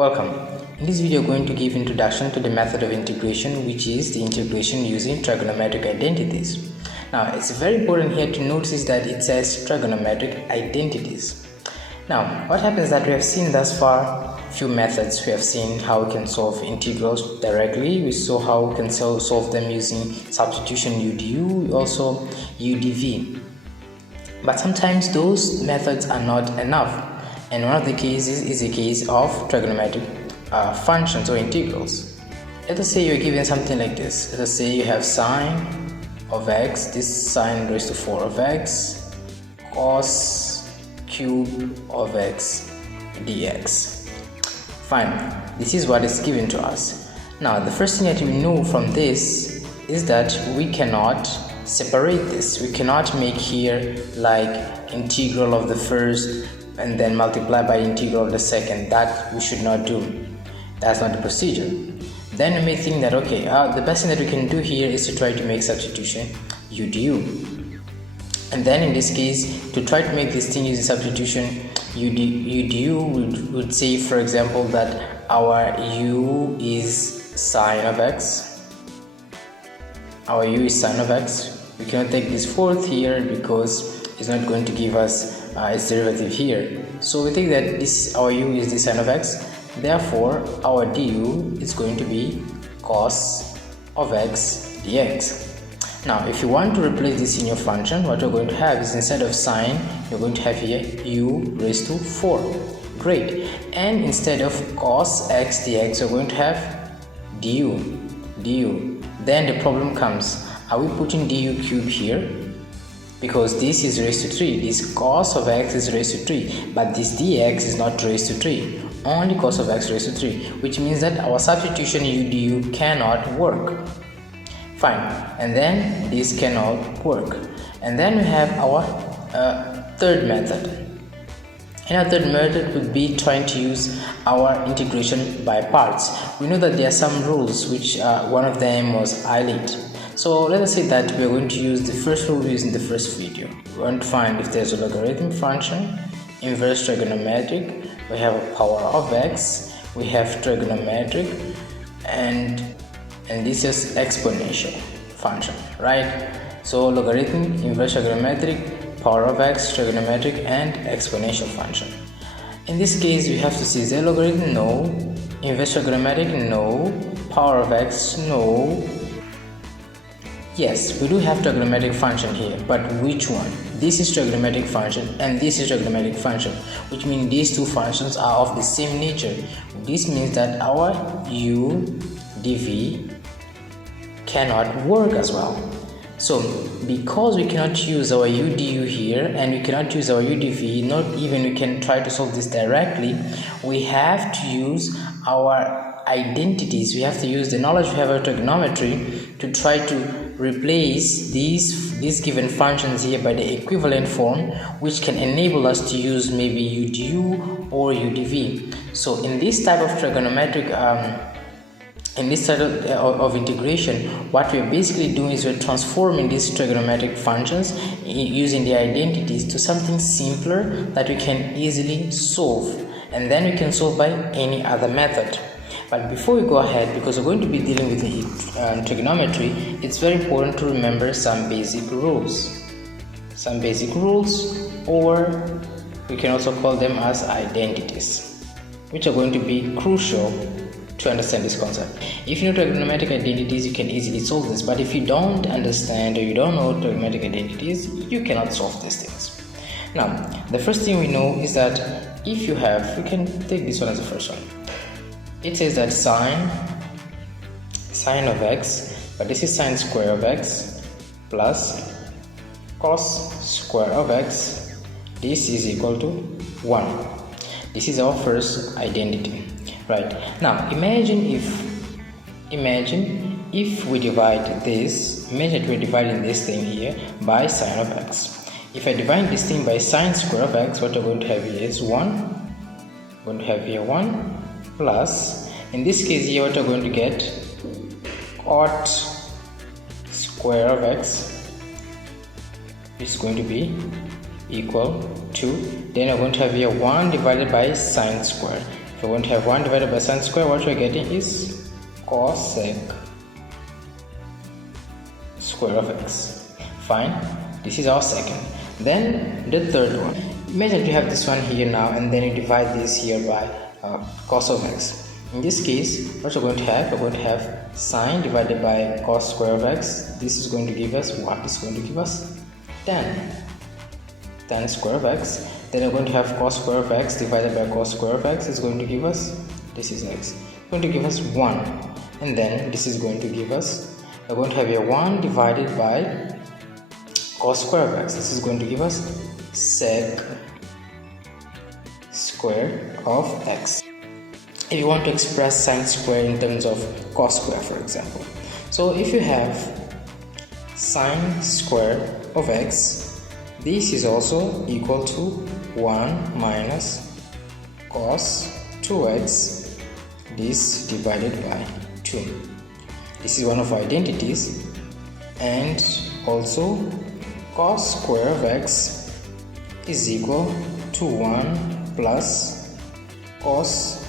Welcome. In this video, we are going to give introduction to the method of integration, which is the integration using trigonometric identities. Now, it's very important here to notice that it says trigonometric identities. Now, what happens that we have seen thus far few methods. We have seen how we can solve integrals directly. We saw how we can solve them using substitution UDU, also UDV. But sometimes those methods are not enough. And one of the cases is a case of trigonometric functions or integrals. Let us say you're given something like this. Let us say you have sine of x, this sine raised to 4 of x, cos cube of x dx. Fine, this is what is given to us. Now the first thing that we know from this is that we cannot separate this. We cannot make here like integral of the first and then multiply by integral of the second. That we should not do. That's not the procedure. Then we may think that okay, the best thing that we can do here is to try to make substitution UDU. And then in this case, to try to make this thing using substitution UDU, would say, for example, that our u is sine of x. Our u is sine of x. We cannot take this fourth here because it's not going to give us its derivative here. So we think that this our u is the sine of x. Therefore, our du is going to be cos of x dx. Now, if you want to replace this in your function, what you're going to have is instead of sine, you're going to have here u raised to 4. Great. And instead of cos x dx, you're going to have du. Then the problem comes, are we putting du cube here? Because this is raised to 3, this cos of x is raised to 3, but this dx is not raised to 3, only cos of x raised to 3, which means that our substitution UDU cannot work. Fine, and then this cannot work. And then we have our third method. And our third method would be trying to use our integration by parts. We know that there are some rules, which one of them was ILIT. So let us say that we are going to use the first rule we used in the first video. We want to find if there's a logarithm function, inverse trigonometric, we have a power of x, we have trigonometric, and this is exponential function, right? So logarithm, inverse trigonometric, power of x, trigonometric, and exponential function. In this case, we have to see the logarithm, no, inverse trigonometric, no, power of x, no. Yes, we do have trigonometric function here, but which one? This is trigonometric function and this is trigonometric function, which means these two functions are of the same nature. This means that our u dv cannot work as well. So because we cannot use our udu here and we cannot use our udv, not even we can try to solve this directly, we have to use our identities. We have to use the knowledge we have of trigonometry to try to replace these given functions here by the equivalent form, which can enable us to use maybe udu or udv. So in this type of trigonometric in this type of integration, what we're basically doing is we're transforming these trigonometric functions using the identities to something simpler that we can easily solve, and then we can solve by any other method. But before we go ahead, because we're going to be dealing with the trigonometry, it's very important to remember some basic rules. Or we can also call them as identities, which are going to be crucial to understand this concept. If you know trigonometric identities, you can easily solve this, but if you don't understand or you don't know trigonometric identities, you cannot solve these things. Now, the first thing we know is that if you have, we can take this one as the first one. It says that sine of x, but this is sine square of x, plus cos square of x, this is equal to 1. This is our first identity, right? Now imagine if we divide this, imagine we're dividing this thing here by sine of x. If I divide this thing by sine square of x, what we're going to have here is 1. I'm going to have here 1 plus, in this case here, what we're going to get, cot square of x is going to be equal to, then we're going to have here 1 divided by sine square. If you're going to have 1 divided by sine square, what you're getting is cosec square of x. Fine, this is our second. Then the third one, imagine you have this one here now, and then you divide this here by cos of x. In this case, what you're going to have, we're going to have sine divided by cos square of x. This is going to give us what? It's going to give us tan square of x. Then we're going to have cos square of x divided by cos square of x is going to give us, this is x, it's going to give us 1. And then this is going to give us, we're going to have a 1 divided by cos square of x. This is going to give us sec square of x. If you want to express sine square in terms of cos square, for example, so if you have sine square of x, this is also equal to 1 minus cos 2x, this divided by 2. This is one of our identities. And also cos square of x is equal to 1 plus cos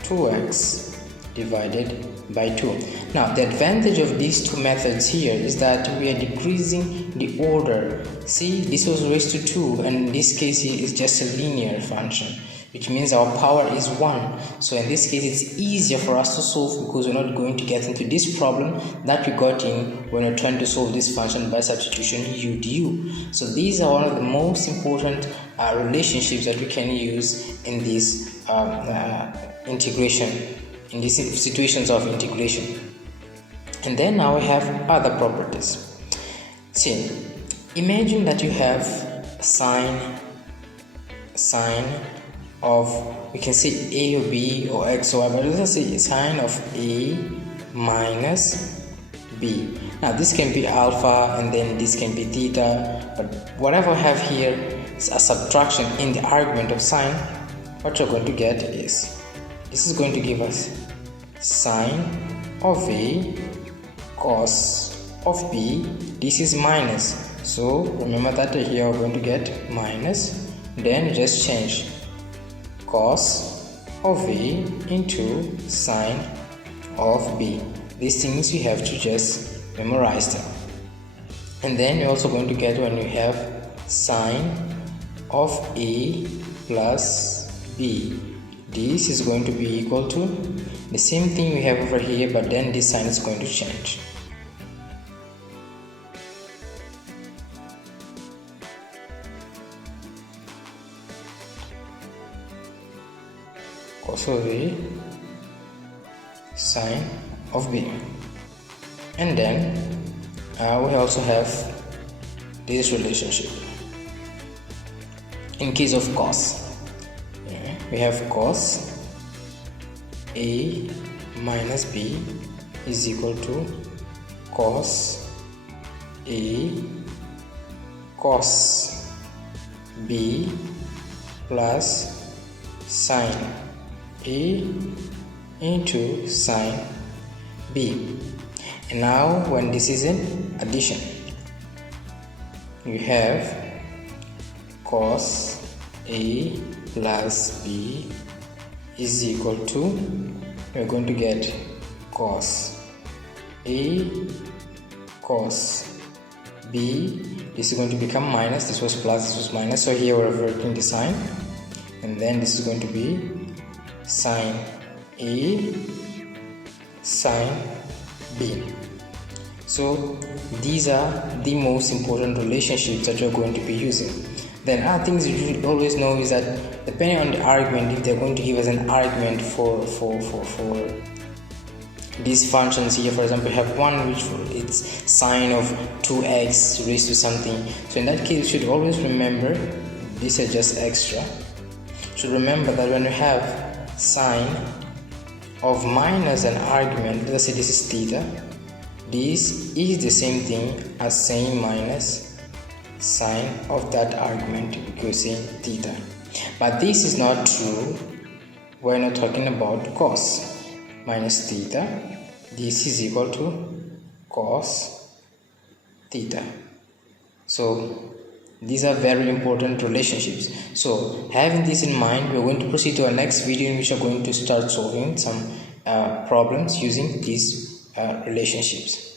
2x divided by 2. Now the advantage of these two methods here is that we are decreasing the order. See, this was raised to 2, and in this case it is just a linear function, which means our power is 1. So in this case it's easier for us to solve, because we're not going to get into this problem that we got in when we're trying to solve this function by substitution u du. So these are one of the most important relationships that we can use in this integration, in these situations of integration. And then now we have other properties. See, imagine that you have sine of, we can say a or b or x or y, but let's say sine of a minus b. Now this can be alpha, and then this can be theta, but whatever I have here is a subtraction in the argument of sine. What you're going to get is, this is going to give us sine of a cos of b. This is minus, so remember that here we're going to get minus, then just change cos of a into sine of b. These things you have to just memorize them. And then you're also going to get, when you have sine of a plus b, this is going to be equal to the same thing we have over here, but then this sign is going to change. Cos of a sine of b. And then we also have this relationship. In case of cos, we have cos a minus b is equal to cos a cos b plus sine a into sine b. And now when this is in addition, you have cos a plus b is equal to, we're going to get cos a cos b. This is going to become minus, this was plus, this was minus, so here we're reverting the sign, and then this is going to be sine a sine b. So these are the most important relationships that you're going to be using. Then other things you should always know is that depending on the argument, if they're going to give us an argument for these functions here, for example, we have one which it's sine of 2x raised to something. So in that case, you should always remember, these are just extra. You should remember that when you have sine of minus an argument, let's say this is theta, this is the same thing as saying minus sine of that argument, because saying theta. But this is not true, we're not talking about cos. Minus theta, this is equal to cos theta. So These are very important relationships. So having this in mind, we are going to proceed to our next video in which we are going to start solving some problems using these relationships.